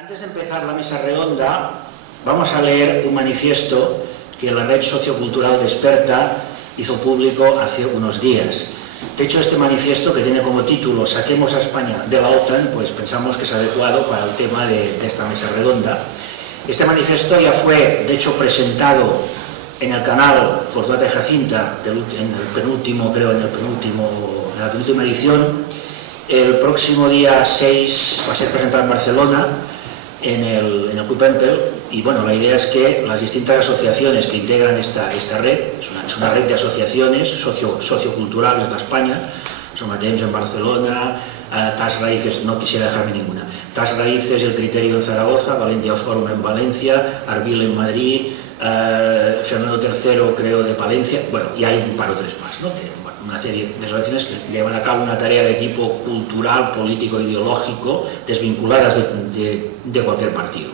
Antes de empezar la mesa redonda, vamos a leer un manifiesto que la red sociocultural Desperta hizo público hace unos días. De hecho, este manifiesto, que tiene como título "Saquemos a España de la OTAN", pues pensamos que es adecuado para el tema de esta mesa redonda. Este manifiesto ya fue, de hecho, presentado en el canal Fortunata y Jacinta, en la penúltima edición. El próximo día 6 va a ser presentado en Barcelona, en el Club Empel, y bueno, la idea es que las distintas asociaciones que integran esta red, es una red de asociaciones socioculturales de España, Som Temps en Barcelona, TAS Raíces, no quisiera dejarme ninguna, TAS Raíces, El Criterio en Zaragoza, Valencia Forum en Valencia, Arbil en Madrid, Fernando III, creo, de Palencia, bueno, y hay un par o tres más, ¿no? Una serie de asociaciones que llevan a cabo una tarea de tipo cultural, político, ideológico, desvinculadas de cualquier partido.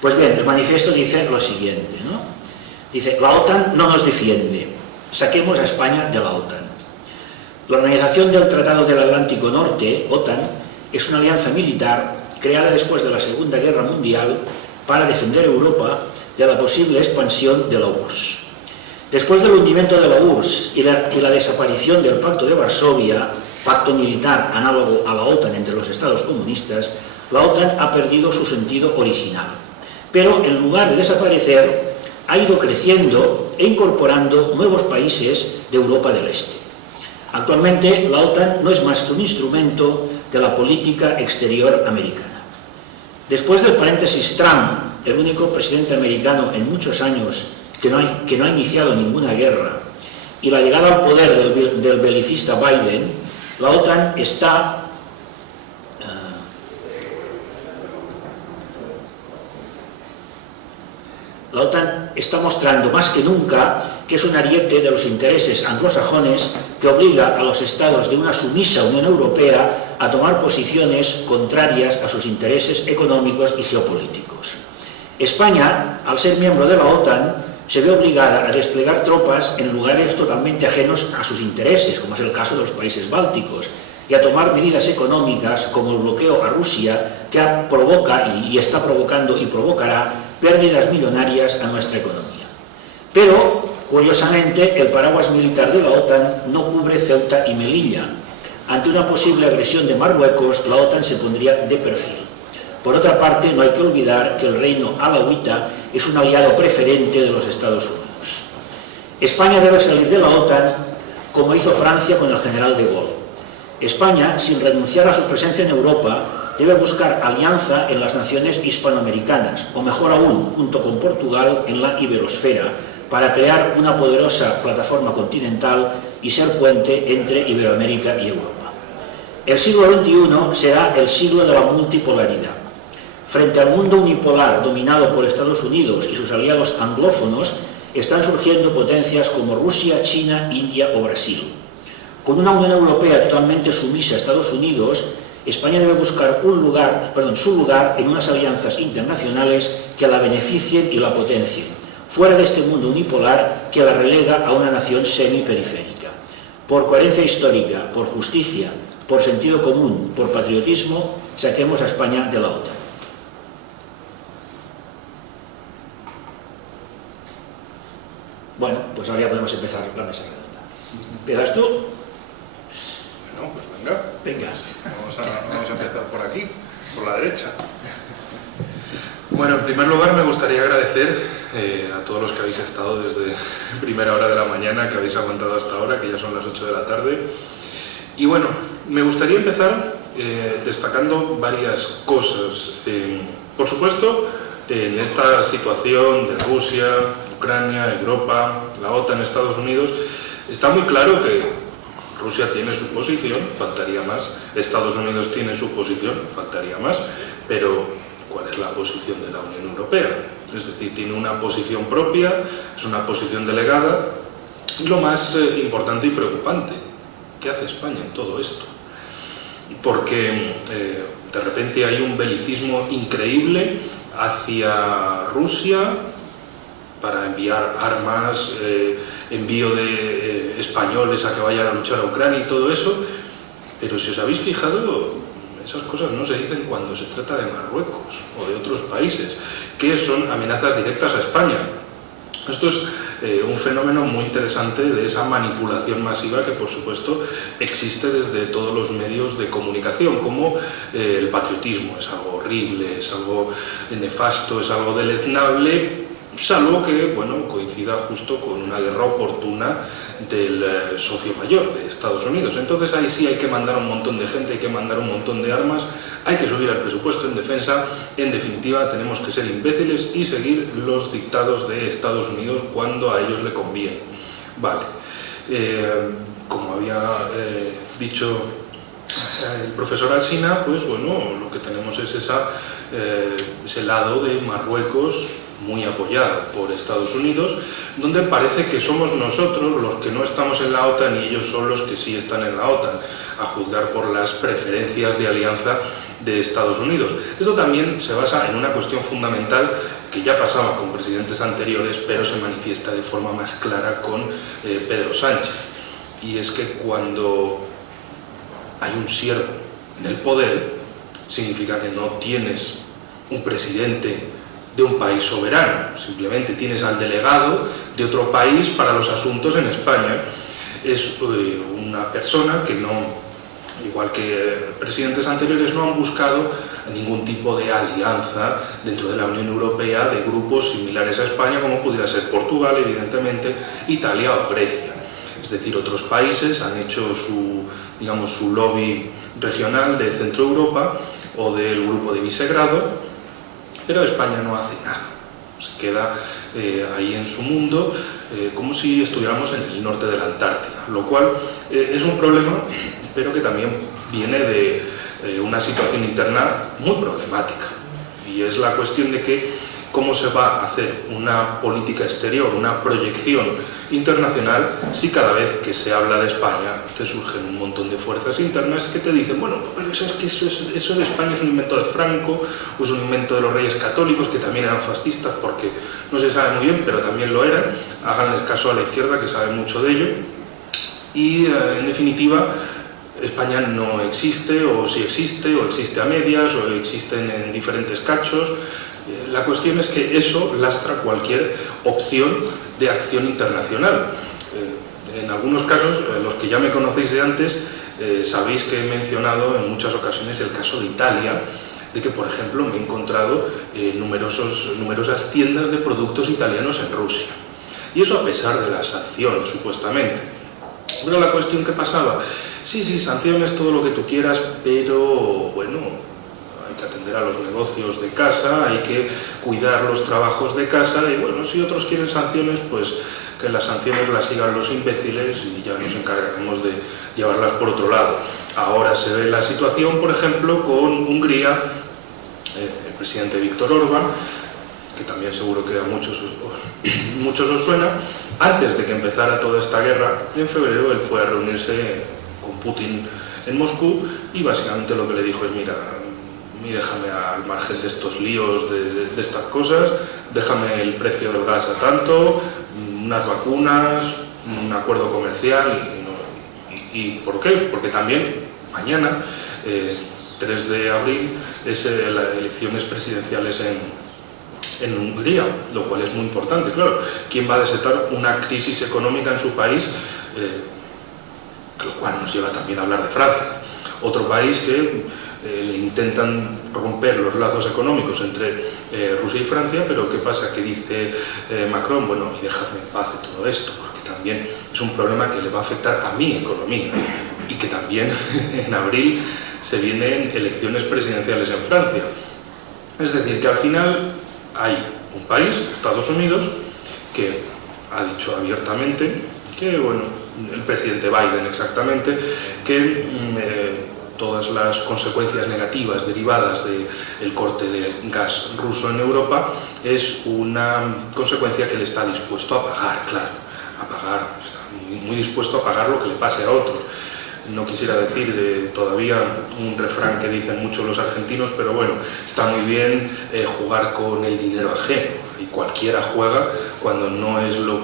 Pues bien, el manifiesto dice lo siguiente, ¿no? Dice: la OTAN no nos defiende, saquemos a España de la OTAN. La Organización del Tratado del Atlántico Norte, OTAN, es una alianza militar creada después de la Segunda Guerra Mundial para defender Europa de la posible expansión de la URSS. Después del hundimiento de la URSS y la desaparición del Pacto de Varsovia, pacto militar análogo a la OTAN entre los estados comunistas, la OTAN ha perdido su sentido original. Pero en lugar de desaparecer, ha ido creciendo e incorporando nuevos países de Europa del Este. Actualmente, la OTAN no es más que un instrumento de la política exterior americana. Después del paréntesis Trump, el único presidente americano en muchos años que no ha iniciado ninguna guerra, y la llegada al poder del belicista Biden, la OTAN está mostrando más que nunca que es un ariete de los intereses anglosajones que obliga a los estados de una sumisa Unión Europea a tomar posiciones contrarias a sus intereses económicos y geopolíticos. España, al ser miembro de la OTAN, se ve obligada a desplegar tropas en lugares totalmente ajenos a sus intereses, como es el caso de los países bálticos, y a tomar medidas económicas como el bloqueo a Rusia, que provoca y está provocando y provocará pérdidas millonarias a nuestra economía. Pero, curiosamente, el paraguas militar de la OTAN no cubre Ceuta y Melilla. Ante una posible agresión de Marruecos, la OTAN se pondría de perfil. Por otra parte, no hay que olvidar que el reino alauita es un aliado preferente de los Estados Unidos. España debe salir de la OTAN como hizo Francia con el general de Gaulle. España, sin renunciar a su presencia en Europa, debe buscar alianza en las naciones hispanoamericanas, o mejor aún, junto con Portugal, en la iberosfera, para crear una poderosa plataforma continental y ser puente entre Iberoamérica y Europa. El siglo XXI será el siglo de la multipolaridad. Frente al mundo unipolar dominado por Estados Unidos y sus aliados anglófonos, están surgiendo potencias como Rusia, China, India o Brasil. Con una Unión Europea totalmente sumisa a Estados Unidos, España debe buscar su lugar en unas alianzas internacionales que la beneficien y la potencien, fuera de este mundo unipolar que la relega a una nación semiperiférica. Por coherencia histórica, por justicia, por sentido común, por patriotismo, saquemos a España de la OTAN. Bueno, pues ahora ya podemos empezar la mesa redonda. ¿Empiezas tú? Bueno, pues venga. Venga. Vamos a empezar por aquí, por la derecha. Bueno, en primer lugar me gustaría agradecer a todos los que habéis estado desde primera hora de la mañana, que habéis aguantado hasta ahora, que ya son las 8 de la tarde. Y bueno, me gustaría empezar destacando varias cosas. Por supuesto, en esta situación de Rusia, Ucrania, Europa, la OTAN, Estados Unidos, está muy claro que Rusia tiene su posición, faltaría más, Estados Unidos tiene su posición, faltaría más, pero ¿cuál es la posición de la Unión Europea? Es decir, tiene una posición propia, es una posición delegada, y lo más importante y preocupante, ¿qué hace España en todo esto? Porque de repente hay un belicismo increíble hacia Rusia para enviar armas, envío de españoles a que vayan a luchar a Ucrania y todo eso, pero si os habéis fijado, esas cosas no se dicen cuando se trata de Marruecos o de otros países, que son amenazas directas a España. Esto es un fenómeno muy interesante de esa manipulación masiva que, por supuesto, existe desde todos los medios de comunicación, como el patriotismo. Es algo horrible, es algo nefasto, es algo deleznable, salvo que, bueno, coincida justo con una guerra oportuna del socio mayor de Estados Unidos. Entonces ahí sí hay que mandar un montón de gente, hay que mandar un montón de armas, hay que subir el presupuesto en defensa. En definitiva, tenemos que ser imbéciles y seguir los dictados de Estados Unidos cuando a ellos le conviene. Vale, como había dicho el profesor Alsina, pues bueno, lo que tenemos es ese lado de Marruecos muy apoyado por Estados Unidos, donde parece que somos nosotros los que no estamos en la OTAN y ellos son los que sí están en la OTAN, a juzgar por las preferencias de alianza de Estados Unidos. Esto también se basa en una cuestión fundamental que ya pasaba con presidentes anteriores, pero se manifiesta de forma más clara con Pedro Sánchez. Y es que cuando hay un siervo en el poder, significa que no tienes un presidente de un país soberano, simplemente tienes al delegado de otro país para los asuntos en España. Es una persona que no, igual que presidentes anteriores, no han buscado ningún tipo de alianza dentro de la Unión Europea de grupos similares a España, como pudiera ser Portugal, evidentemente, Italia o Grecia. Es decir, otros países han hecho su lobby regional de Centro Europa o del grupo de Visegrado, pero España no hace nada, se queda ahí en su mundo, como si estuviéramos en el norte de la Antártida, lo cual es un problema, pero que también viene de una situación interna muy problemática, y es la cuestión de que cómo se va a hacer una política exterior, una proyección internacional, si cada vez que se habla de España te surgen un montón de fuerzas internas que te dicen, bueno, pero eso de España es un invento de Franco, o es un invento de los reyes católicos, que también eran fascistas, porque no se sabe muy bien, pero también lo eran. Háganle caso a la izquierda, que sabe mucho de ello. Y, en definitiva, España no existe, o sí existe, o existe a medias, o existen en diferentes cachos. La cuestión es que eso lastra cualquier opción de acción internacional. En algunos casos, los que ya me conocéis de antes, sabéis que he mencionado en muchas ocasiones el caso de Italia, de que, por ejemplo, me he encontrado numerosas tiendas de productos italianos en Rusia. Y eso a pesar de las sanciones, supuestamente. Pero la cuestión que pasaba, sí, sanciones, todo lo que tú quieras, pero bueno, hay que atender a los negocios de casa, hay que cuidar los trabajos de casa, y bueno, si otros quieren sanciones, pues que las sanciones las sigan los imbéciles y ya nos encargaremos de llevarlas por otro lado. Ahora se ve la situación, por ejemplo, con Hungría, el presidente Viktor Orbán, que también seguro que a muchos os suena. Antes de que empezara toda esta guerra, en febrero él fue a reunirse con Putin en Moscú, y básicamente lo que le dijo es, mira, déjame al margen de estos líos, de estas cosas, déjame el precio del gas a tanto, unas vacunas, un acuerdo comercial. ¿Y por qué? Porque también mañana, 3 de abril, es las elecciones presidenciales en Hungría, lo cual es muy importante. Claro, ¿quién va a desatar una crisis económica en su país? Lo cual nos lleva también a hablar de Francia, otro país que intentan romper los lazos económicos entre Rusia y Francia, pero ¿qué pasa? Que dice Macron, bueno, y dejadme en paz de todo esto, porque también es un problema que le va a afectar a mi economía, y que también en abril se vienen elecciones presidenciales en Francia. Es decir, que al final hay un país, Estados Unidos, que ha dicho abiertamente que, bueno, el presidente Biden exactamente, que todas las consecuencias negativas derivadas del corte de gas ruso en Europa es una consecuencia que él está dispuesto a pagar, claro, está muy dispuesto a pagar lo que le pase a otros. No quisiera decir todavía un refrán que dicen mucho los argentinos, pero bueno, está muy bien jugar con el dinero ajeno, y cualquiera juega cuando no es lo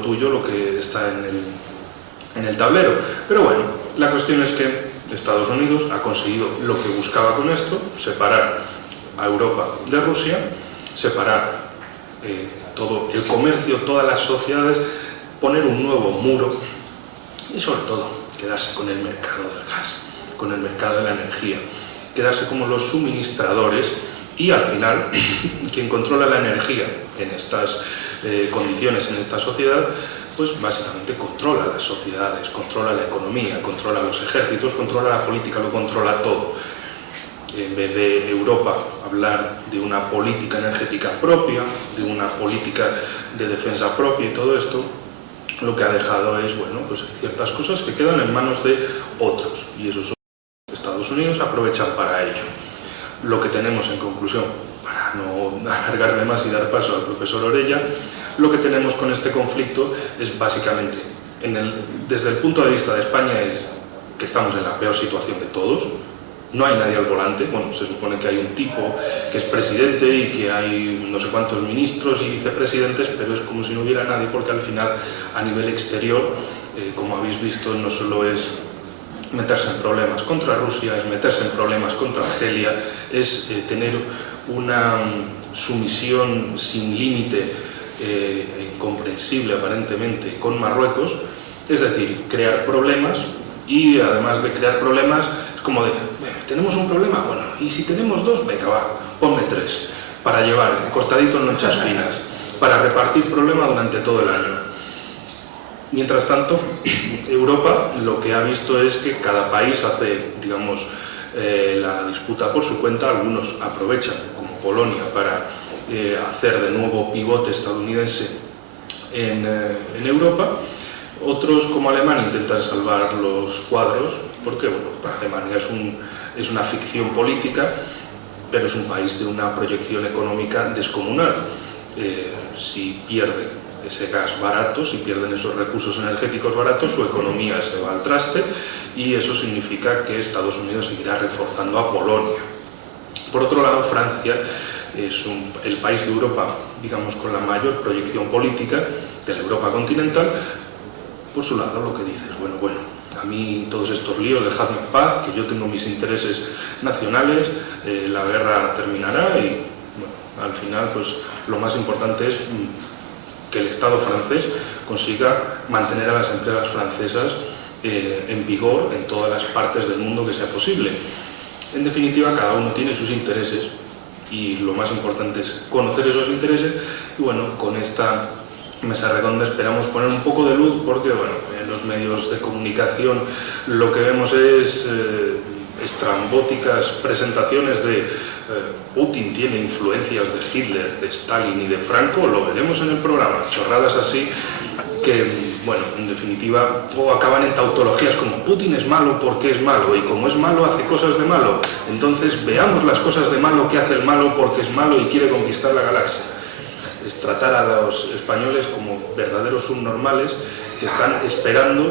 tuyo lo que está en el tablero. Pero bueno, la cuestión es que Estados Unidos ha conseguido lo que buscaba con esto: separar a Europa de Rusia, separar todo el comercio, todas las sociedades, poner un nuevo muro y sobre todo quedarse con el mercado del gas, con el mercado de la energía, quedarse como los suministradores y al final quien controla la energía en estas condiciones, en esta sociedad, pues básicamente controla las sociedades, controla la economía, controla los ejércitos, controla la política, lo controla todo. En vez de Europa hablar de una política energética propia, de una política de defensa propia y todo esto, lo que ha dejado es, bueno, pues ciertas cosas que quedan en manos de otros, y esos Estados Unidos aprovechan para ello. Lo que tenemos en conclusión, para no alargarme más y dar paso al profesor Orella, lo que tenemos con este conflicto es básicamente, desde el punto de vista de España, es que estamos en la peor situación de todos. No hay nadie al volante. Bueno, se supone que hay un tipo que es presidente y que hay no sé cuántos ministros y vicepresidentes, pero es como si no hubiera nadie, porque al final, a nivel exterior, como habéis visto, no solo es meterse en problemas contra Rusia, es meterse en problemas contra Argelia, es tener una sumisión sin límite, incomprensible aparentemente, con Marruecos. Es decir, crear problemas, y además de crear problemas, es como de, ¿tenemos un problema? Bueno, y si tenemos dos, venga, va, ponme tres, para llevar cortadito en lonchas finas, para repartir problema durante todo el año. Mientras tanto, Europa lo que ha visto es que cada país hace, digamos, la disputa por su cuenta. Algunos aprovechan, como Polonia, para hacer de nuevo pivote estadounidense en Europa. Otros, como Alemania, intentan salvar los cuadros, porque bueno, Alemania es una ficción política, pero es un país de una proyección económica descomunal. Si pierde ese gas barato, si pierden esos recursos energéticos baratos, su economía se va al traste, y eso significa que Estados Unidos seguirá reforzando a Polonia. Por otro lado, Francia es el país de Europa, digamos, con la mayor proyección política de la Europa continental. Por su lado, lo que dices, bueno, a mí todos estos líos, dejadme en paz, que yo tengo mis intereses nacionales, la guerra terminará, y bueno, al final, pues lo más importante es que el Estado francés consiga mantener a las empresas francesas en vigor en todas las partes del mundo que sea posible. En definitiva, cada uno tiene sus intereses, y lo más importante es conocer esos intereses. Y bueno, con esta mesa redonda esperamos poner un poco de luz, porque bueno, en los medios de comunicación lo que vemos es estrambóticas presentaciones de Putin tiene influencias de Hitler, de Stalin y de Franco. Lo veremos en el programa, chorradas así que, bueno, en definitiva, o acaban en tautologías como Putin es malo porque es malo, y como es malo hace cosas de malo, entonces veamos las cosas de malo que hace el malo porque es malo y quiere conquistar la galaxia. Es tratar a los españoles como verdaderos subnormales que están esperando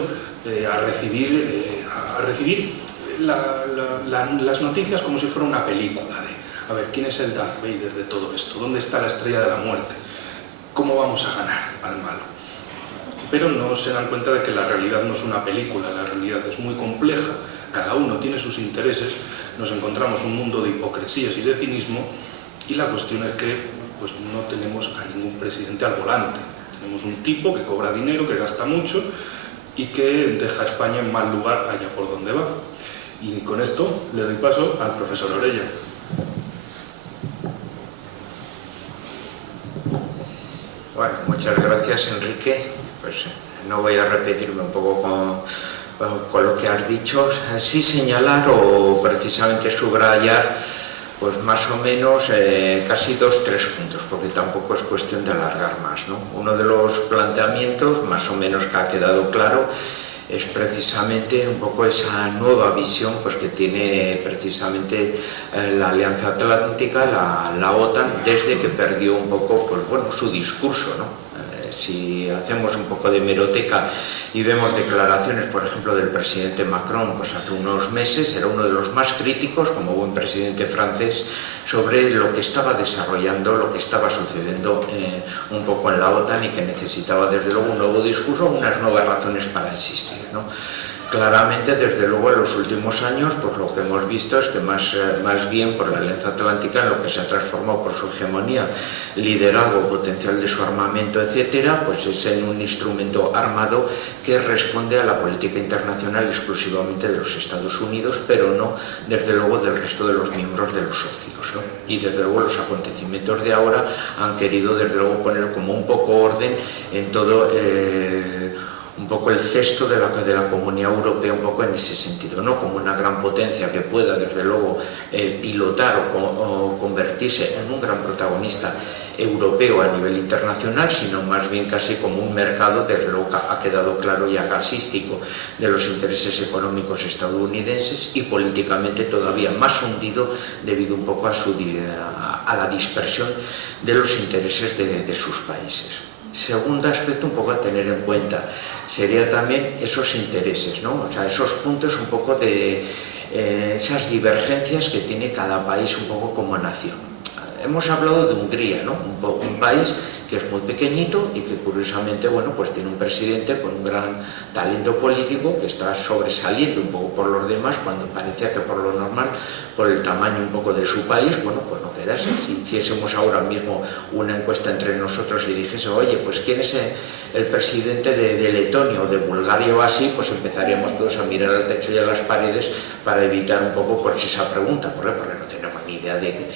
a recibir las noticias como si fuera una película de, a ver, ¿quién es el Darth Vader de todo esto? ¿Dónde está la estrella de la muerte? ¿Cómo vamos a ganar al malo? Pero no se dan cuenta de que la realidad no es una película, la realidad es muy compleja, cada uno tiene sus intereses, nos encontramos un mundo de hipocresías y de cinismo, y la cuestión es que pues no tenemos a ningún presidente al volante. Tenemos un tipo que cobra dinero, que gasta mucho y que deja a España en mal lugar allá por donde va. Y con esto le doy paso al profesor Orella. Bueno, muchas gracias, Enrique. Pues no voy a repetirme un poco con lo que has dicho, sí señalar o precisamente subrayar pues más o menos casi 2-3 puntos, porque tampoco es cuestión de alargar más, ¿no? Uno de los planteamientos, más o menos que ha quedado claro, es precisamente un poco esa nueva visión pues, que tiene precisamente la Alianza Atlántica, la OTAN, desde que perdió un poco pues, bueno, su discurso, ¿no? Si hacemos un poco de hemeroteca y vemos declaraciones, por ejemplo, del presidente Macron, pues hace unos meses era uno de los más críticos, como buen presidente francés, sobre lo que estaba desarrollando, lo que estaba sucediendo un poco en la OTAN, y que necesitaba desde luego un nuevo discurso, unas nuevas razones para existir, ¿no? Claramente, desde luego, en los últimos años, pues lo que hemos visto es que más bien por la Alianza Atlántica, en lo que se ha transformado por su hegemonía, liderazgo, potencial de su armamento, etcétera, pues es en un instrumento armado que responde a la política internacional exclusivamente de los Estados Unidos, pero no, desde luego, del resto de los miembros de los socios, ¿no? Y desde luego los acontecimientos de ahora han querido, desde luego, poner como un poco orden en todo un poco el cesto de la Comunidad Europea, un poco en ese sentido, no como una gran potencia que pueda, desde luego, pilotar o convertirse en un gran protagonista europeo a nivel internacional, sino más bien casi como un mercado, desde luego ha quedado claro ya gasístico, de los intereses económicos estadounidenses y políticamente todavía más hundido debido un poco a la dispersión de los intereses de sus países. Segundo aspecto un poco a tener en cuenta sería también esos intereses, ¿no? O sea, esos puntos un poco de esas divergencias que tiene cada país un poco como nación. Hemos hablado de Hungría, ¿no? Un país que es muy pequeñito y que curiosamente, bueno, pues tiene un presidente con un gran talento político que está sobresaliendo un poco por los demás, cuando parecía que por lo normal, por el tamaño un poco de su país, bueno, pues no quedase. Si hiciésemos ahora mismo una encuesta entre nosotros y dijese, oye, pues ¿quién es el presidente de Letonia o de Bulgaria o así? Pues empezaríamos todos a mirar al techo y a las paredes para evitar un poco pues esa pregunta, porque no tenemos ni idea de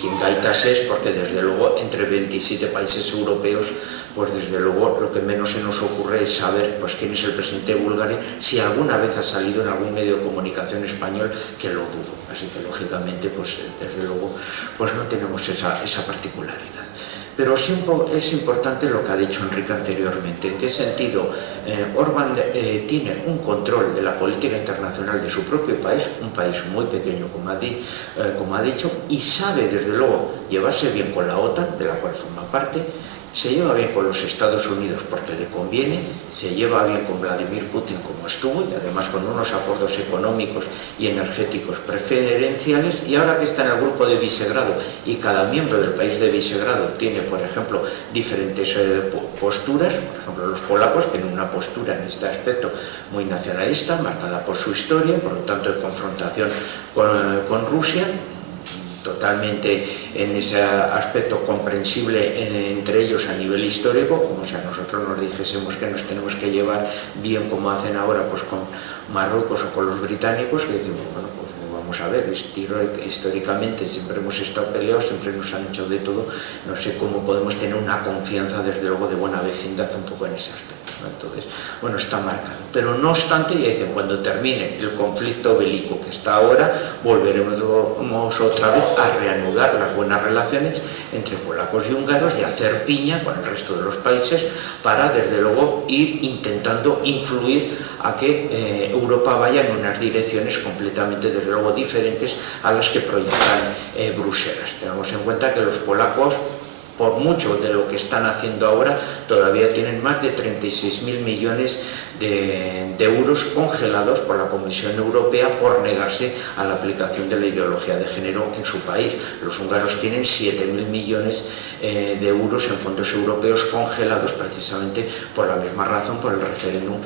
quién Gaitas es, porque desde luego entre 27 países europeos, pues desde luego lo que menos se nos ocurre es saber pues quién es el presidente de Bulgaria, si alguna vez ha salido en algún medio de comunicación español, que lo dudo. Así que lógicamente pues desde luego pues no tenemos esa particularidad. Pero sí es importante lo que ha dicho Enrique anteriormente, en qué sentido Orbán tiene un control de la política internacional de su propio país, un país muy pequeño como ha dicho, y sabe desde luego llevarse bien con la OTAN, de la cual forma parte, se lleva bien con los Estados Unidos porque le conviene, se lleva bien con Vladimir Putin como estuvo y además con unos acuerdos económicos y energéticos preferenciales, y ahora que está en el grupo de Visegrado y cada miembro del país de Visegrado tiene, por ejemplo, diferentes posturas, por ejemplo los polacos tienen una postura en este aspecto muy nacionalista, marcada por su historia, por lo tanto de confrontación con Rusia, totalmente en ese aspecto comprensible entre ellos a nivel histórico, como si a nosotros nos dijésemos que nos tenemos que llevar bien como hacen ahora pues con Marruecos o con los británicos, que decimos, bueno, pues vamos a ver, históricamente siempre hemos estado peleados, siempre nos han hecho de todo, no sé cómo podemos tener una confianza desde luego de buena vecindad un poco en ese aspecto, ¿no? Entonces, bueno, está marcado, pero no obstante, ya dicen, cuando termine el conflicto bélico que está ahora, volveremos otra vez a reanudar las buenas relaciones entre polacos y húngaros y hacer piña con el resto de los países para, desde luego, ir intentando influir a que Europa vaya en unas direcciones completamente, desde luego, diferentes a las que proyectan Bruselas. Tenemos en cuenta que los polacos, por mucho de lo que están haciendo ahora, todavía tienen más de 36.000 millones de euros congelados por la Comisión Europea por negarse a la aplicación de la ideología de género en su país. Los húngaros tienen 7.000 millones de euros en fondos europeos congelados precisamente por la misma razón, por el referéndum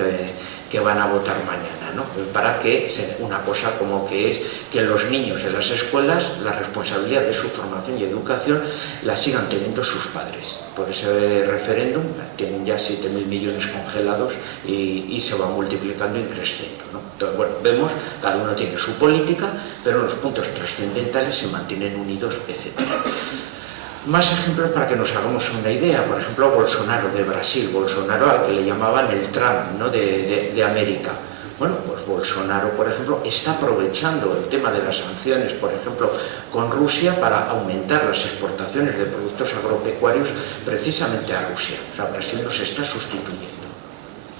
que van a votar mañana, ¿no? Para que una cosa como que es que los niños en las escuelas, la responsabilidad de su formación y educación la sigan teniendo sus padres. Por ese referéndum tienen ya 7.000 millones congelados y se va multiplicando y creciendo, ¿no? Entonces, bueno, vemos, cada uno tiene su política, pero los puntos trascendentales se mantienen unidos, etc. Más ejemplos para que nos hagamos una idea. Por ejemplo, Bolsonaro de Brasil, Bolsonaro al que le llamaban el Trump, ¿no? de América. Bueno, pues Bolsonaro, por ejemplo, está aprovechando el tema de las sanciones, por ejemplo, con Rusia para aumentar las exportaciones de productos agropecuarios precisamente a Rusia. O sea, Brasil nos está sustituyendo.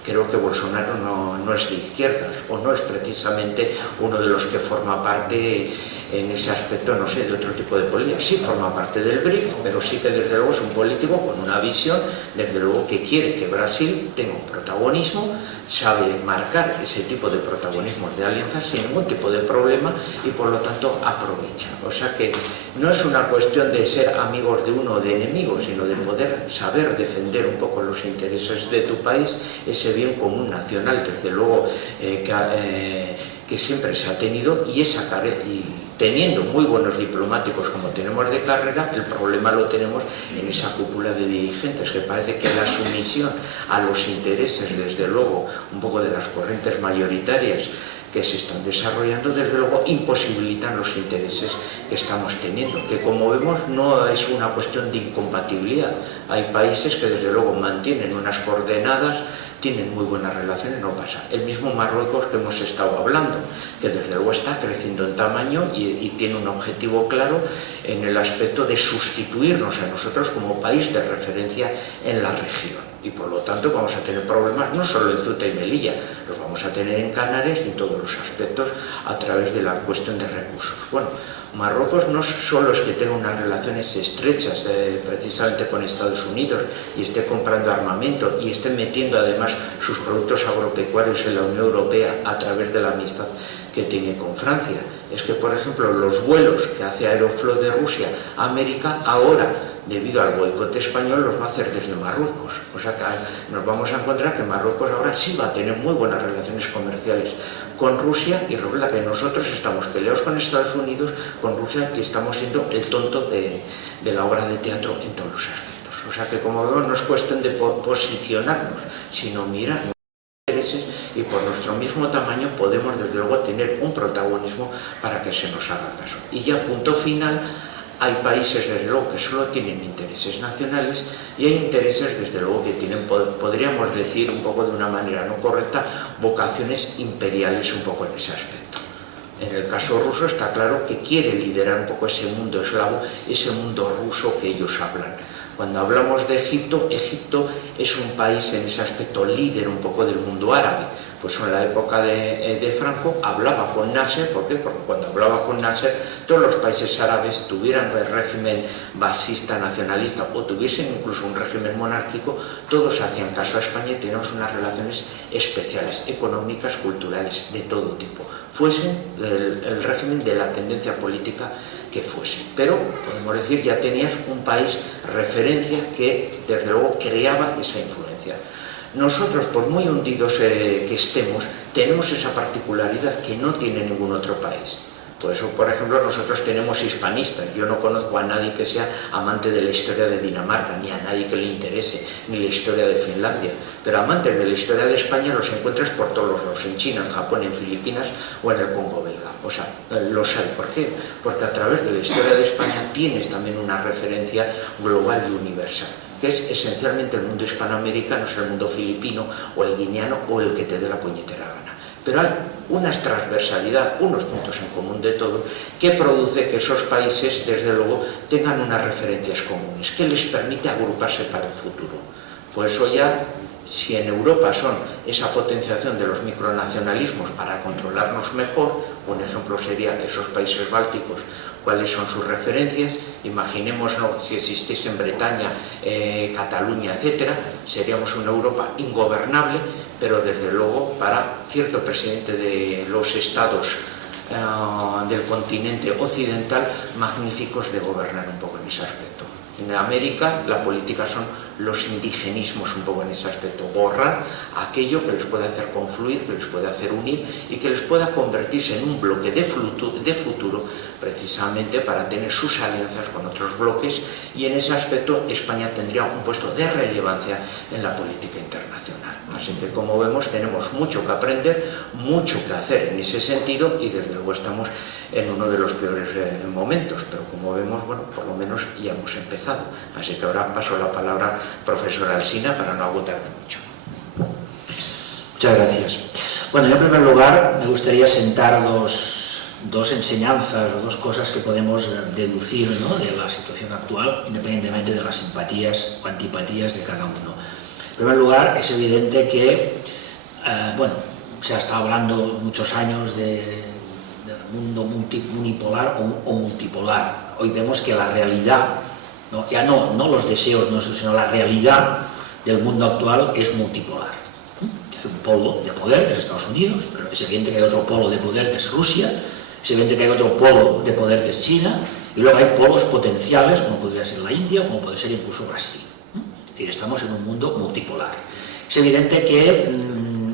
Creo que Bolsonaro no es de izquierdas o no es precisamente uno de los que forma parte en ese aspecto, no sé, de otro tipo de política. Sí forma parte del BRIC, pero sí que desde luego es un político con una visión, desde luego que quiere que Brasil tenga un protagonismo, sabe marcar ese tipo de protagonismos de alianzas sin ningún tipo de problema y por lo tanto aprovecha. O sea que no es una cuestión de ser amigos de uno o de enemigos, sino de poder saber defender un poco los intereses de tu país, ese ese bien común nacional, desde luego, que siempre se ha tenido, y teniendo muy buenos diplomáticos como tenemos de carrera, el problema lo tenemos en esa cúpula de dirigentes, que parece que la sumisión a los intereses, desde luego, un poco de las corrientes mayoritarias que se están desarrollando, desde luego imposibilitan los intereses que estamos teniendo, que como vemos no es una cuestión de incompatibilidad. Hay países que desde luego mantienen unas coordenadas, tienen muy buenas relaciones, no pasa. El mismo Marruecos que hemos estado hablando, que desde luego está creciendo en tamaño y tiene un objetivo claro en el aspecto de sustituirnos a nosotros como país de referencia en la región. Y por lo tanto vamos a tener problemas no solo en Ceuta y Melilla, los vamos a tener en Canarias y en todos los aspectos a través de la cuestión de recursos. Bueno, Marruecos no solo es que tenga unas relaciones estrechas precisamente con Estados Unidos y esté comprando armamento y esté metiendo además sus productos agropecuarios en la Unión Europea a través de la amistad que tiene con Francia. Es que, por ejemplo, los vuelos que hace Aeroflot de Rusia a América ahora, debido al boicot español, los va a hacer desde Marruecos. O sea que nos vamos a encontrar que Marruecos ahora sí va a tener muy buenas relaciones comerciales con Rusia, y resulta que nosotros estamos peleados con Estados Unidos, con Rusia, y estamos siendo el tonto de la obra de teatro en todos los aspectos. O sea que, como vemos, no es cuestión de posicionarnos, sino mirar intereses, y por nuestro mismo tamaño podemos desde luego tener un protagonismo para que se nos haga caso. Y ya punto final, hay países desde luego que solo tienen intereses nacionales, y hay intereses desde luego que tienen, podríamos decir un poco de una manera no correcta, vocaciones imperiales un poco en ese aspecto. En el caso ruso está claro que quiere liderar un poco ese mundo eslavo, ese mundo ruso que ellos hablan. Cuando hablamos de Egipto, Egipto es un país en ese aspecto líder un poco del mundo árabe. Pues en la época de Franco hablaba con Nasser. ¿Por qué? Porque cuando hablaba con Nasser, todos los países árabes, tuvieran el régimen basista nacionalista o tuviesen incluso un régimen monárquico, todos hacían caso a España, y tenemos unas relaciones especiales, económicas, culturales, de todo tipo, fuesen el régimen de la tendencia política que fuese. Pero, podemos decir, ya tenías un país referencia que, desde luego, creaba esa influencia. Nosotros, por muy hundidos que estemos, tenemos esa particularidad que no tiene ningún otro país. Por eso, por ejemplo, nosotros tenemos hispanistas. Yo no conozco a nadie que sea amante de la historia de Dinamarca, ni a nadie que le interese, ni la historia de Finlandia. Pero amantes de la historia de España los encuentras por todos los lados, en China, en Japón, en Filipinas o en el Congo belga. O sea, los hay. ¿Por qué? Porque a través de la historia de España tienes también una referencia global y universal, que es esencialmente el mundo hispanoamericano, es el mundo filipino o el guineano o el que te dé la puñetera gana. Pero hay una transversalidad, unos puntos en común de todo, que produce que esos países, desde luego, tengan unas referencias comunes, que les permite agruparse para el futuro. Por eso ya, si en Europa son esa potenciación de los micronacionalismos para controlarnos mejor, un ejemplo sería esos países bálticos, cuáles son sus referencias. Imaginémonos si existiese en Bretaña, Cataluña, etcétera, seríamos una Europa ingobernable, pero desde luego para cierto presidente de los estados del continente occidental, magníficos de gobernar un poco en ese aspecto. En América la política son los indigenismos un poco en ese aspecto, borrar aquello que les puede hacer confluir, que les puede hacer unir y que les pueda convertirse en un bloque de futuro precisamente para tener sus alianzas con otros bloques, y en ese aspecto España tendría un puesto de relevancia en la política internacional. Así que, como vemos, tenemos mucho que aprender, mucho que hacer en ese sentido, y desde luego estamos en uno de los peores momentos, pero como vemos, bueno, por lo menos ya hemos empezado. Así que ahora paso la palabra profesora Alsina para no agotarnos mucho. Muchas gracias. Bueno, yo en primer lugar me gustaría sentar dos enseñanzas o dos cosas que podemos deducir, ¿no?, de la situación actual, independientemente de las simpatías o antipatías de cada uno. En primer lugar, es evidente que, bueno, se ha estado hablando muchos años del mundo unipolar o multipolar. Hoy vemos que la realidad, ¿no?, ya no los deseos nuestros, sino la realidad del mundo actual es multipolar. Hay un polo de poder, que es Estados Unidos, pero es evidente que hay otro polo de poder, que es Rusia, es evidente que hay otro polo de poder, que es China, y luego hay polos potenciales, como podría ser la India, o como puede ser incluso Brasil. Es decir, estamos en un mundo multipolar. Es evidente que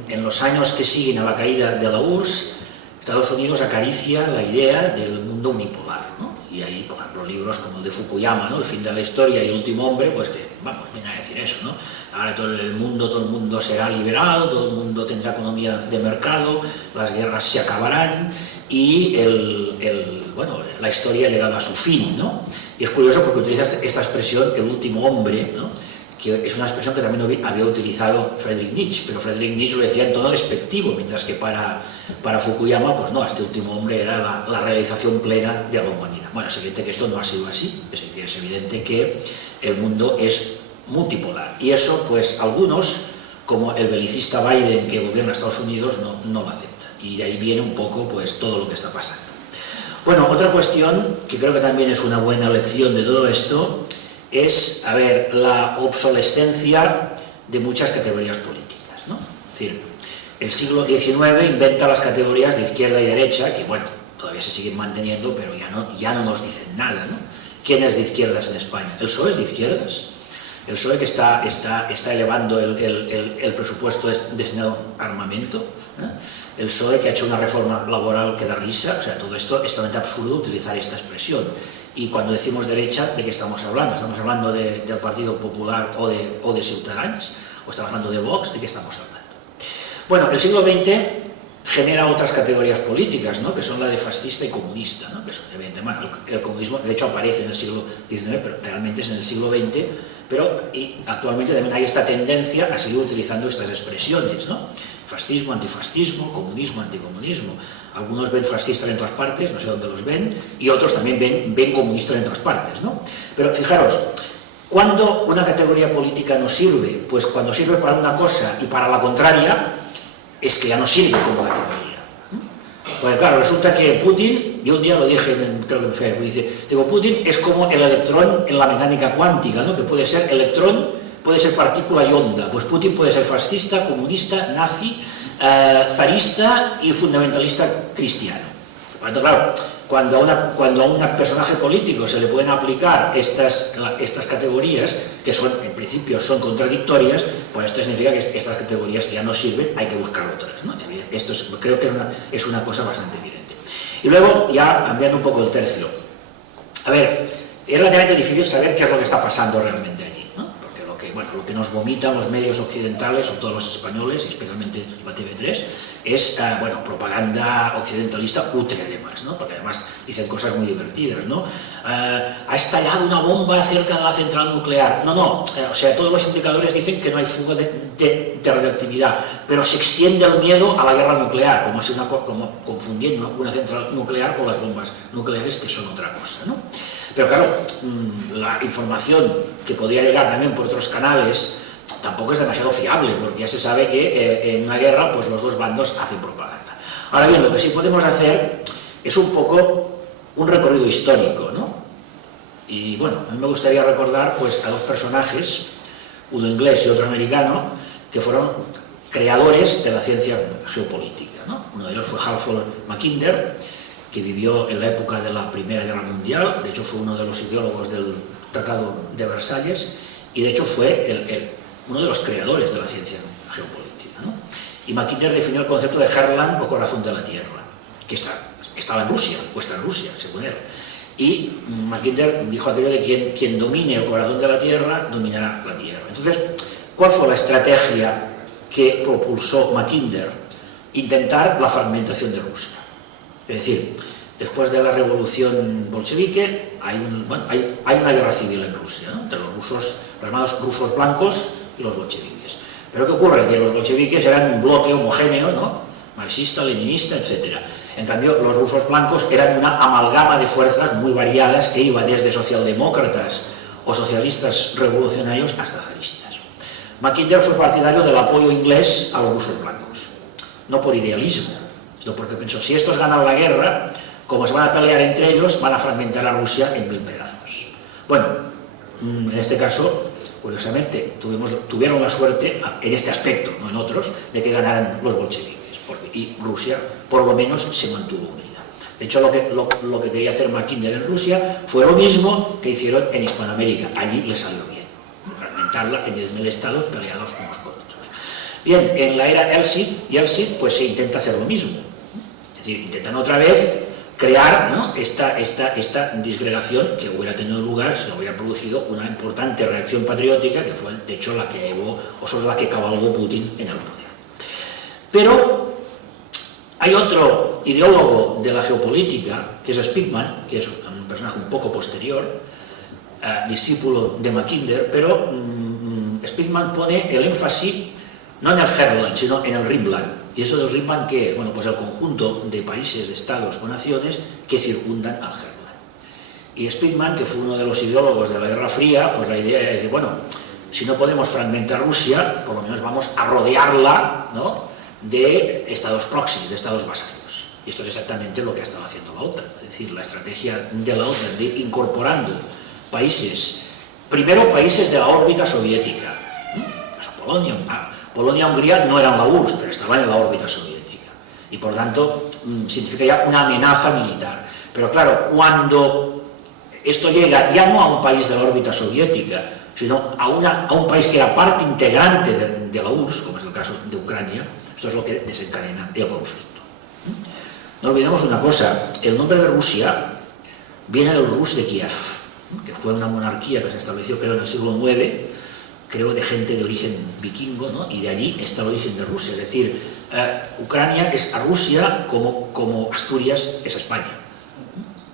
en los años que siguen a la caída de la URSS, Estados Unidos acaricia la idea del mundo unipolar, ¿no? Y hay, por ejemplo, libros como el de Fukuyama, ¿no? El fin de la historia y el último hombre, pues que, vamos, viene a decir eso, ¿no? Ahora todo el mundo será liberal, todo el mundo tendrá economía de mercado, las guerras se acabarán y bueno, la historia ha llegado a su fin, ¿no? Y es curioso porque utiliza esta expresión, el último hombre, ¿no? Que es una expresión que también había utilizado Friedrich Nietzsche, pero Friedrich Nietzsche lo decía en tono despectivo, mientras que para Fukuyama, pues no, este último hombre era la realización plena de la humanidad. Bueno, es evidente que esto no ha sido así, es decir, es evidente que el mundo es multipolar, y eso, pues, algunos, como el belicista Biden, que gobierna Estados Unidos, no lo acepta, y de ahí viene un poco, pues, todo lo que está pasando. Bueno, otra cuestión, que creo que también es una buena lección de todo esto, es, a ver, la obsolescencia de muchas categorías políticas, ¿no? Es decir, el siglo XIX inventa las categorías de izquierda y derecha, que, bueno, todavía se siguen manteniendo, pero ya no nos dicen nada, ¿no? ¿Quién es de izquierdas en España? ¿El PSOE es de izquierdas? El PSOE que está elevando el presupuesto destinado a armamento, ¿eh? El PSOE que ha hecho una reforma laboral que da risa, o sea, todo esto es totalmente absurdo utilizar esta expresión. Y cuando decimos derecha, ¿de qué estamos hablando? ¿Estamos hablando del Partido Popular o de Ciutadans? ¿O estamos hablando de Vox? ¿De qué estamos hablando? Bueno, el siglo XX genera otras categorías políticas, ¿no? Que son la de fascista y comunista, ¿no? Que son, evidentemente, el comunismo de hecho aparece en el siglo XIX, pero realmente es en el siglo XX, y actualmente también hay esta tendencia a seguir utilizando estas expresiones, ¿no? Fascismo, antifascismo, comunismo, anticomunismo. Algunos ven fascistas en todas partes, no sé dónde los ven, y otros también ven comunistas en todas partes, ¿no? Pero fijaros, ¿cuándo una categoría política no sirve? Pues cuando sirve para una cosa y para la contraria, es que ya no sirve como categoría. Porque claro, resulta que Putin, yo un día lo dije, creo que en Facebook, Putin es como el electrón en la mecánica cuántica, ¿no? Que puede ser electrón, puede ser partícula y onda. Pues Putin puede ser fascista, comunista, nazi, zarista y fundamentalista cristiano. Por lo tanto, claro, cuando a un personaje político se le pueden aplicar estas categorías, que en principio son contradictorias, pues esto significa que estas categorías ya no sirven, hay que buscar otras, ¿no? Esto creo que es una cosa bastante evidente. Y luego, ya cambiando un poco el tercio, a ver, es relativamente difícil saber qué es lo que está pasando realmente allí, ¿no? Porque lo que nos vomitan los medios occidentales, sobre todo los españoles, y especialmente la TV3, es, propaganda occidentalista cutre además, ¿no? Porque además dicen cosas muy divertidas, ¿no? Ha estallado una bomba cerca de la central nuclear. No, o sea, todos los indicadores dicen que no hay fuga de radioactividad, pero se extiende el miedo a la guerra nuclear, como confundiendo una central nuclear con las bombas nucleares, que son otra cosa, ¿no? Pero claro, la información que podría llegar también por otros canales tampoco es demasiado fiable, porque ya se sabe que en una guerra, pues los dos bandos hacen propaganda. Ahora bien, lo que sí podemos hacer es un poco un recorrido histórico, ¿no? Y bueno, a mí me gustaría recordar, pues, a dos personajes, uno inglés y otro americano, que fueron creadores de la ciencia geopolítica, ¿no? Uno de ellos fue Halford Mackinder, que vivió en la época de la Primera Guerra Mundial, de hecho fue uno de los ideólogos del Tratado de Versalles, y de hecho fue uno de los creadores de la ciencia geopolítica, ¿no? Y Mackinder definió el concepto de Heartland o corazón de la Tierra, que estaba en Rusia, o está en Rusia, según él. Y Mackinder dijo aquello de quien domine el corazón de la Tierra, dominará la Tierra. Entonces, ¿cuál fue la estrategia que propulsó Mackinder? Intentar la fragmentación de Rusia. Es decir, después de la revolución bolchevique hay una guerra civil en Rusia, ¿no? Entre los llamados rusos blancos y los bolcheviques. Pero ¿qué ocurre? Que los bolcheviques eran un bloque homogéneo, ¿no? Marxista, leninista, etc. En cambio, los rusos blancos eran una amalgama de fuerzas muy variadas que iba desde socialdemócratas o socialistas revolucionarios hasta zaristas. Mackinder fue partidario del apoyo inglés a los rusos blancos, no por idealismo, sino porque pensó, si estos ganan la guerra, como se van a pelear entre ellos, van a fragmentar a Rusia en 1000 pedazos. Bueno, en este caso, curiosamente, tuvieron la suerte, en este aspecto, no en otros, de que ganaran los bolcheviques, y Rusia, por lo menos, se mantuvo unida. De hecho, lo que quería hacer Mackinder en Rusia fue lo mismo que hicieron en Hispanoamérica. Allí le salió bien, fragmentarla en 10.000 estados peleados unos con otros. Bien, en la era Yeltsin pues se intenta hacer lo mismo. Es decir, intentan otra vez crear, ¿no?, esta disgregación que hubiera tenido lugar si no hubiera producido una importante reacción patriótica, que fue de hecho la que llevó, o sobre la que cabalgó Putin en el poder. Pero hay otro ideólogo de la geopolítica, que es Spigman, que es un personaje un poco posterior, discípulo de Mackinder, pero Spigman pone el énfasis no en el Herland, sino en el Rhineland. ¿Y eso del Rhineland qué es? Bueno, pues el conjunto de países, de estados o naciones que circundan al Herland. Y Spigman, que fue uno de los ideólogos de la Guerra Fría, pues la idea es de, bueno, si no podemos fragmentar Rusia, por lo menos vamos a rodearla, ¿no?, de estados próximos, de estados vasallos. Y esto es exactamente lo que ha estado haciendo la OTAN. Es decir, la estrategia de la OTAN de ir incorporando países, primero países de la órbita soviética, caso Polonia-Hungría no eran la URSS, pero estaban en la órbita soviética. Y por tanto, significa ya una amenaza militar. Pero claro, cuando esto llega ya no a un país de la órbita soviética, sino a un país que era parte integrante de la URSS, como es el caso de Ucrania, esto es lo que desencadena el conflicto. No olvidemos una cosa, el nombre de Rusia viene del Rus de Kiev, que fue una monarquía que se estableció creo en el siglo IX, creo de gente de origen vikingo, ¿no?, y de allí está el origen de Rusia, es decir, Ucrania es a Rusia como Asturias es a España.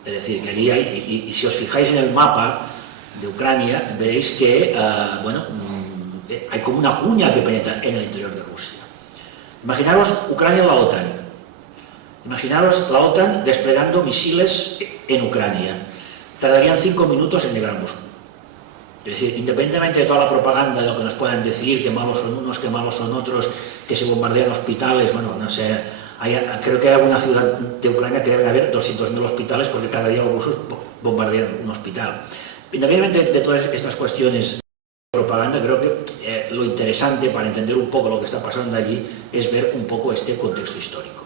Es decir, que allí hay, y si os fijáis en el mapa de Ucrania, veréis que, bueno, hay como una cuña que penetra en el interior de Rusia. Imaginaros Ucrania en la OTAN. Imaginaros la OTAN desplegando misiles en Ucrania. Tardarían 5 minutos en llegar a Moscú. Es decir, independientemente de toda la propaganda, de lo que nos puedan decir, que malos son unos, que malos son otros, que se bombardean hospitales, bueno, no sé, creo que hay alguna ciudad de Ucrania que deben haber 200.000 hospitales porque cada día los rusos bombardean un hospital. Independientemente de todas estas cuestiones de propaganda, creo que lo interesante para entender un poco lo que está pasando allí es ver un poco este contexto histórico.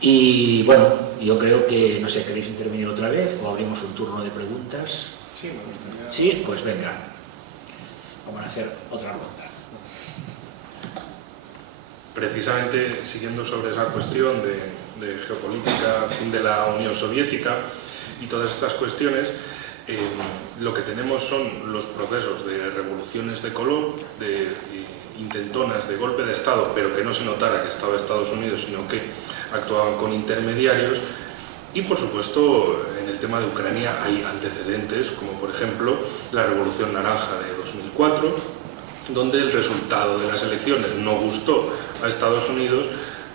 Y bueno, yo creo que, no sé, ¿queréis intervenir otra vez o abrimos un turno de preguntas? Sí, me gustaría. Sí, pues venga, vamos a hacer otra ronda. Precisamente siguiendo sobre esa cuestión de geopolítica, fin de la Unión Soviética y todas estas cuestiones, lo que tenemos son los procesos de revoluciones de color, de intentonas de golpe de Estado, pero que no se notara que estaba Estados Unidos, sino que actuaban con intermediarios. Y por supuesto, en el tema de Ucrania hay antecedentes, como por ejemplo la Revolución Naranja de 2004, donde el resultado de las elecciones no gustó a Estados Unidos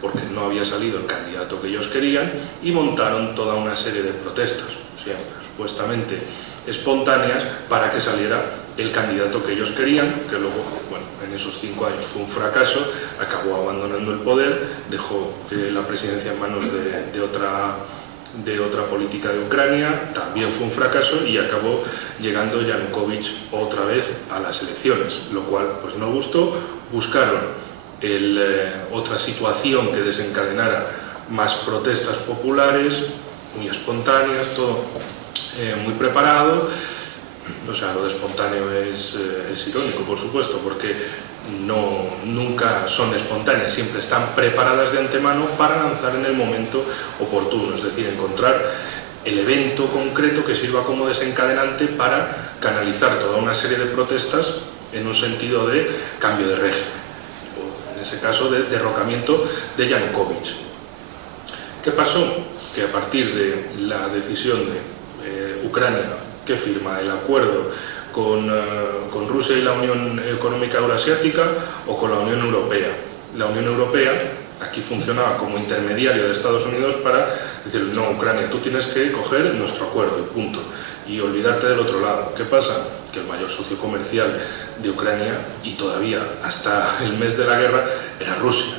porque no había salido el candidato que ellos querían y montaron toda una serie de protestas, siempre supuestamente espontáneas, para que saliera el candidato que ellos querían, que luego, bueno, en esos 5 años fue un fracaso, acabó abandonando el poder, dejó la presidencia en manos de otra política de Ucrania, también fue un fracaso y acabó llegando Yanukovych otra vez a las elecciones, lo cual pues no gustó. Buscaron otra situación que desencadenara más protestas populares, muy espontáneas, todo muy preparado. O sea, lo de espontáneo es irónico, por supuesto, porque nunca son espontáneas, siempre están preparadas de antemano para lanzar en el momento oportuno, es decir, encontrar el evento concreto que sirva como desencadenante para canalizar toda una serie de protestas en un sentido de cambio de régimen, o en ese caso de derrocamiento de Yanukovych. ¿Qué pasó? Que a partir de la decisión de Ucrania, que firma el acuerdo con Rusia y la Unión Económica Euroasiática, o con la Unión Europea. La Unión Europea aquí funcionaba como intermediario de Estados Unidos para decir, no, Ucrania, tú tienes que coger nuestro acuerdo, y punto, y olvidarte del otro lado. ¿Qué pasa? Que el mayor socio comercial de Ucrania, y todavía hasta el mes de la guerra, era Rusia.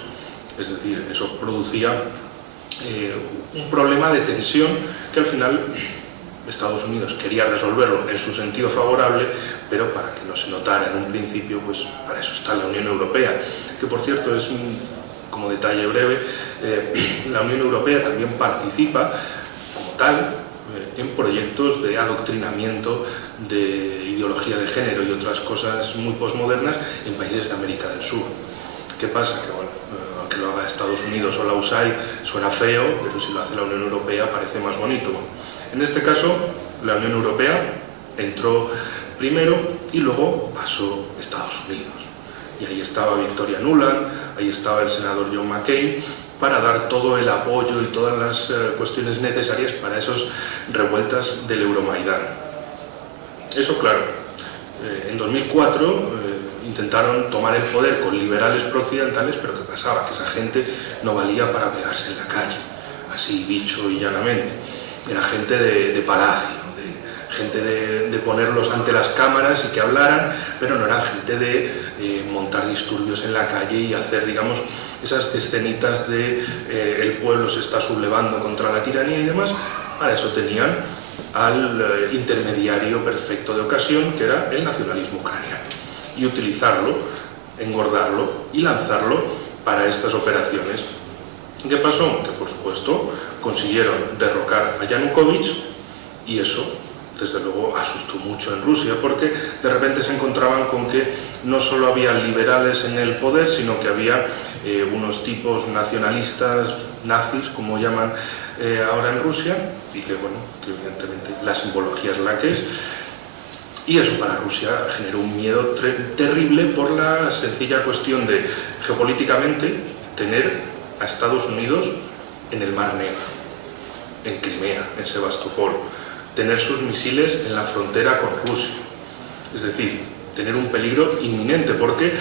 Es decir, eso producía un problema de tensión que al final Estados Unidos quería resolverlo en su sentido favorable, pero para que no se notara en un principio, pues para eso está la Unión Europea, que por cierto es, como detalle breve, la Unión Europea también participa como tal en proyectos de adoctrinamiento de ideología de género y otras cosas muy posmodernas en países de América del Sur. ¿Qué pasa? Que bueno, aunque lo haga Estados Unidos o la USAID suena feo, pero si lo hace la Unión Europea parece más bonito. En este caso, la Unión Europea entró primero y luego pasó Estados Unidos. Y ahí estaba Victoria Nuland, ahí estaba el senador John McCain, para dar todo el apoyo y todas las cuestiones necesarias para esas revueltas del Euromaidán. Eso, claro, en 2004 intentaron tomar el poder con liberales prooccidentales, pero ¿qué pasaba? Que esa gente no valía para pegarse en la calle, así dicho y llanamente. Era gente de palacio, gente de ponerlos ante las cámaras y que hablaran, pero no era gente de montar disturbios en la calle y hacer, digamos, esas escenitas de el pueblo se está sublevando contra la tiranía y demás. Para eso tenían al intermediario perfecto de ocasión, que era el nacionalismo ucraniano, y utilizarlo, engordarlo y lanzarlo para estas operaciones. ¿Qué pasó? Que por supuesto consiguieron derrocar a Yanukovych, y eso desde luego asustó mucho en Rusia, porque de repente se encontraban con que no solo había liberales en el poder, sino que había unos tipos nacionalistas, nazis, como llaman ahora en Rusia, y que bueno, que evidentemente la simbología es la que es, y eso para Rusia generó un miedo terrible por la sencilla cuestión de, geopolíticamente, tener a Estados Unidos en el Mar Negro, en Crimea, en Sebastopol, tener sus misiles en la frontera con Rusia, es decir, tener un peligro inminente, porque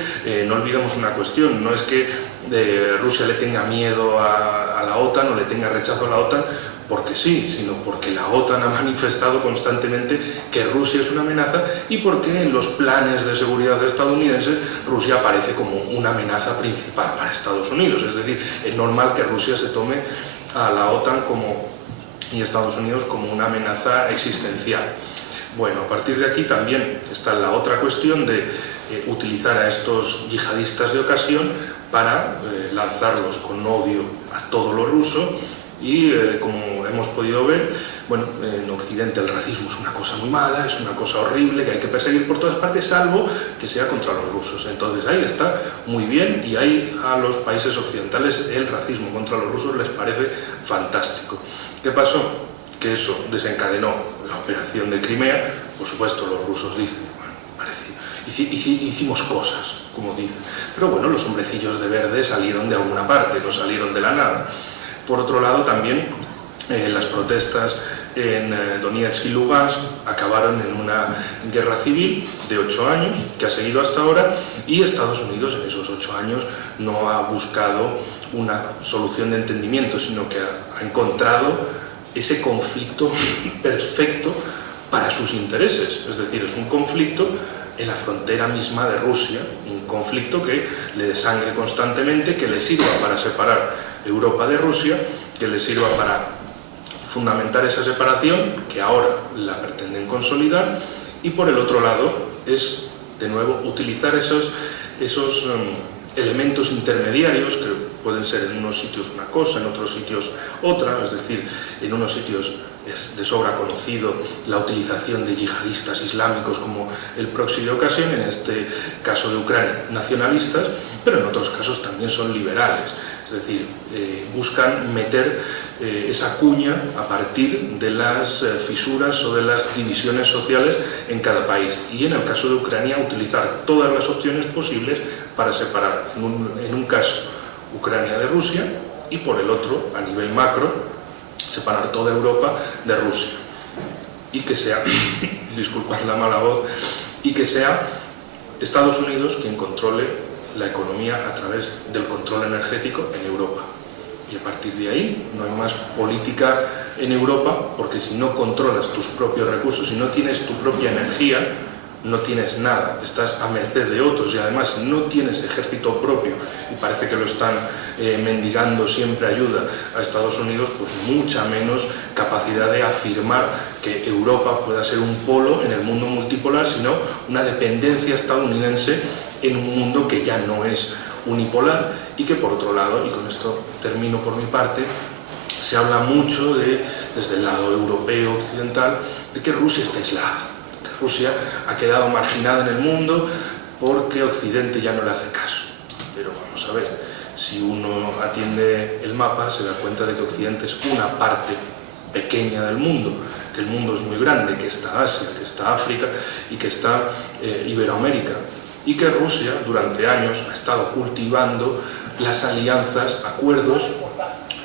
no olvidemos una cuestión, no es que Rusia le tenga miedo a la OTAN o le tenga rechazo a la OTAN porque sí, sino porque la OTAN ha manifestado constantemente que Rusia es una amenaza, y porque en los planes de seguridad estadounidenses Rusia aparece como una amenaza principal para Estados Unidos. Es decir, es normal que Rusia se tome a la OTAN y Estados Unidos como una amenaza existencial. Bueno, a partir de aquí también está la otra cuestión de utilizar a estos yihadistas de ocasión para lanzarlos con odio a todo lo ruso. Y como hemos podido ver, bueno, en Occidente el racismo es una cosa muy mala, es una cosa horrible que hay que perseguir por todas partes, salvo que sea contra los rusos. Entonces ahí está muy bien, y ahí a los países occidentales el racismo contra los rusos les parece fantástico. ¿Qué pasó? Que eso desencadenó la operación de Crimea. Por supuesto, los rusos dicen, bueno, hicimos cosas, como dicen, pero bueno, los hombrecillos de verde salieron de alguna parte, no salieron de la nada. Por otro lado, también las protestas en Donetsk y Lugansk acabaron en una guerra civil de 8 años, que ha seguido hasta ahora, y Estados Unidos en esos 8 años no ha buscado una solución de entendimiento, sino que ha encontrado ese conflicto perfecto para sus intereses. Es decir, es un conflicto en la frontera misma de Rusia, un conflicto que le desangre constantemente, que le sirva para separar Europa de Rusia, que le sirva para fundamentar esa separación, que ahora la pretenden consolidar, y por el otro lado es, de nuevo, utilizar esos elementos intermediarios, que pueden ser en unos sitios una cosa, en otros sitios otra. Es decir, en unos sitios es de sobra conocido la utilización de yihadistas islámicos como el proxy de ocasión, en este caso de Ucrania, nacionalistas, pero en otros casos también son liberales. Es decir, buscan meter esa cuña a partir de las fisuras o de las divisiones sociales en cada país. Y en el caso de Ucrania, utilizar todas las opciones posibles para separar, en un caso, Ucrania de Rusia, y por el otro, a nivel macro, separar toda Europa de Rusia. Y que sea, disculpad la mala voz, y que sea Estados Unidos quien controle la economía a través del control energético en Europa. Y a partir de ahí no hay más política en Europa, porque si no controlas tus propios recursos, si no tienes tu propia energía, no tienes nada, estás a merced de otros, y además si no tienes ejército propio, y parece que lo están mendigando siempre ayuda a Estados Unidos, pues mucha menos capacidad de afirmar que Europa pueda ser un polo en el mundo multipolar, sino una dependencia estadounidense en un mundo que ya no es unipolar. Y que por otro lado, y con esto termino por mi parte, se habla mucho desde el lado europeo occidental de que Rusia está aislada, que Rusia ha quedado marginada en el mundo porque Occidente ya no le hace caso. pero vamos a ver, si uno atiende el mapa se da cuenta de que Occidente es una parte pequeña del mundo, que el mundo es muy grande, que está Asia, que está África y que está Iberoamérica, y que Rusia durante años ha estado cultivando las alianzas, acuerdos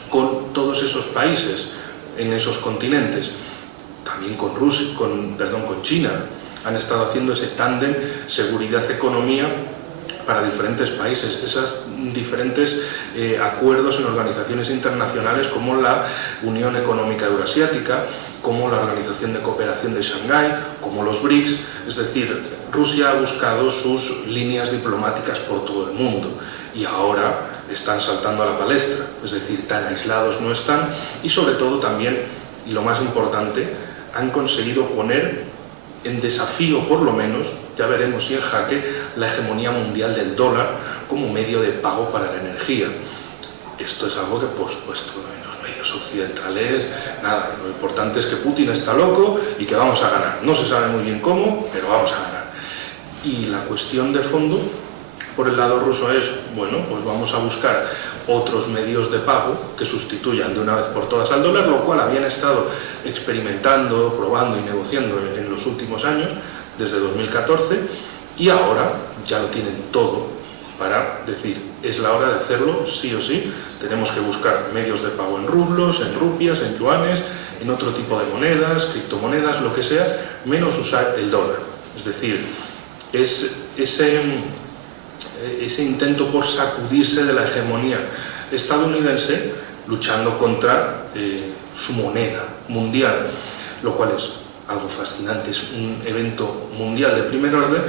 con todos esos países en esos continentes. También con China han estado haciendo ese tándem seguridad-economía para diferentes países, esos diferentes acuerdos en organizaciones internacionales como la Unión Económica Euroasiática, como la Organización de Cooperación de Shanghái, como los BRICS. Es decir, Rusia ha buscado sus líneas diplomáticas por todo el mundo y ahora están saltando a la palestra, es decir, tan aislados no están, y sobre todo también, y lo más importante, han conseguido poner en desafío, por lo menos, ya veremos si en jaque, la hegemonía mundial del dólar como medio de pago para la energía. Esto es algo que, por supuesto, en los medios occidentales, nada, lo importante es que Putin está loco y que vamos a ganar. No se sabe muy bien cómo, pero vamos a ganar. Y la cuestión de fondo, por el lado ruso, es, bueno, pues vamos a buscar otros medios de pago que sustituyan de una vez por todas al dólar, lo cual habían estado experimentando, probando y negociando en los últimos años, desde 2014, y ahora ya lo tienen todo para decir, es la hora de hacerlo sí o sí. Tenemos que buscar medios de pago en rublos, en rupias, en yuanes, en otro tipo de monedas, criptomonedas, lo que sea, menos usar el dólar. Es decir, es ese intento por sacudirse de la hegemonía estadounidense luchando contra su moneda mundial, lo cual es algo fascinante. Es un evento mundial de primer orden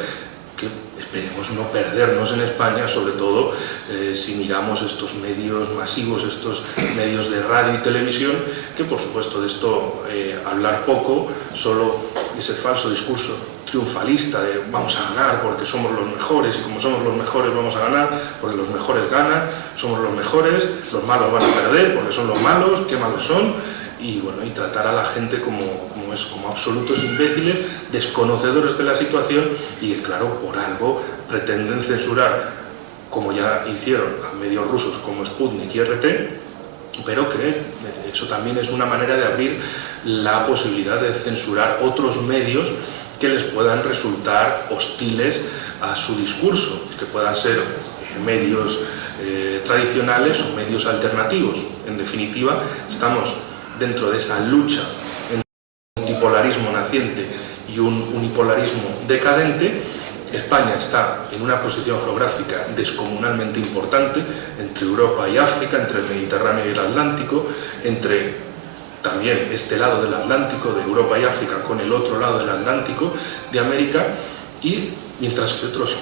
que esperemos no perdernos en España, sobre todo si miramos estos medios masivos, estos medios de radio y televisión, que por supuesto de esto hablar poco, solo ese falso discurso triunfalista de vamos a ganar porque somos los mejores, y como somos los mejores vamos a ganar porque los mejores ganan, somos los mejores, los malos van a perder porque son los malos, qué malos son, y bueno, y tratar a la gente como absolutos imbéciles, desconocedores de la situación, y que claro, por algo pretenden censurar, como ya hicieron a medios rusos como Sputnik y RT, pero que eso también es una manera de abrir la posibilidad de censurar otros medios que les puedan resultar hostiles a su discurso, que puedan ser medios tradicionales o medios alternativos. En definitiva, estamos dentro de esa lucha entre un multipolarismo naciente y un unipolarismo decadente. España está en una posición geográfica descomunalmente importante entre Europa y África, entre el Mediterráneo y el Atlántico, entre también este lado del Atlántico, de Europa y África, con el otro lado del Atlántico, de América, y mientras que otros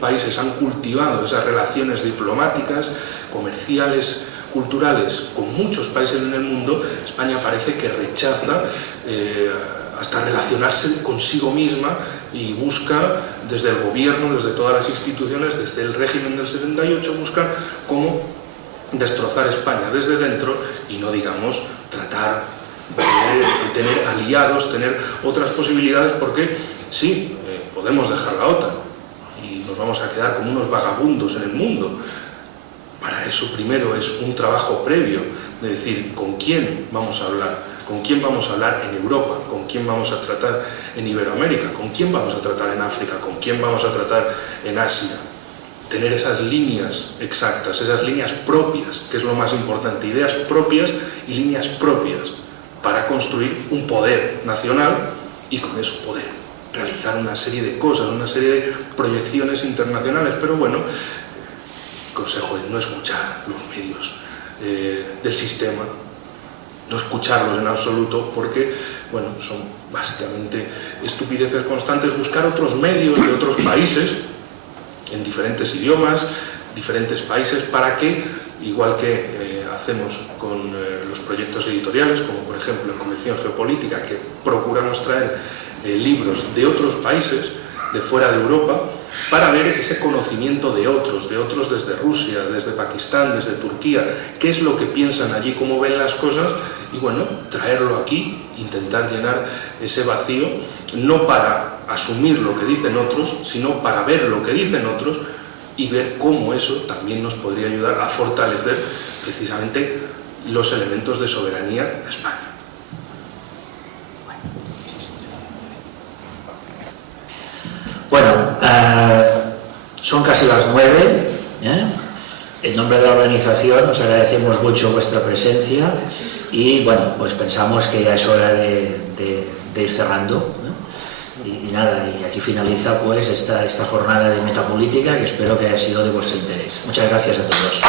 países han cultivado esas relaciones diplomáticas, comerciales, culturales con muchos países en el mundo, España parece que rechaza hasta relacionarse consigo misma y busca desde el gobierno, desde todas las instituciones, desde el régimen del 78, buscar cómo destrozar España desde dentro y no digamos tratar de tener aliados, tener otras posibilidades, porque sí, podemos dejar la OTAN y nos vamos a quedar como unos vagabundos en el mundo. Para eso primero es un trabajo previo de decir con quién vamos a hablar, con quién vamos a hablar en Europa, con quién vamos a tratar en Iberoamérica, con quién vamos a tratar en África, con quién vamos a tratar en Asia. Tener esas líneas exactas, esas líneas propias, que es lo más importante, ideas propias y líneas propias para construir un poder nacional y con eso poder realizar una serie de cosas, una serie de proyecciones internacionales. Pero bueno, el consejo es no escuchar los medios del sistema, no escucharlos en absoluto, porque bueno, son básicamente estupideces constantes. Buscar otros medios de otros países en diferentes idiomas, diferentes países, para que, igual que hacemos con los proyectos editoriales, como por ejemplo en Colección Geopolítica, que procuramos traer libros de otros países, de fuera de Europa, para ver ese conocimiento de otros desde Rusia, desde Pakistán, desde Turquía, qué es lo que piensan allí, cómo ven las cosas, y bueno, traerlo aquí, intentar llenar ese vacío, no para asumir lo que dicen otros, sino para ver lo que dicen otros, y ver cómo eso también nos podría ayudar a fortalecer precisamente los elementos de soberanía de España. Bueno, son casi las 9. En nombre de la organización os agradecemos mucho vuestra presencia y bueno, pues pensamos que ya es hora de ir cerrando, ¿no? Y nada, y aquí finaliza pues esta jornada de metapolítica que espero que haya sido de vuestro interés. Muchas gracias a todos.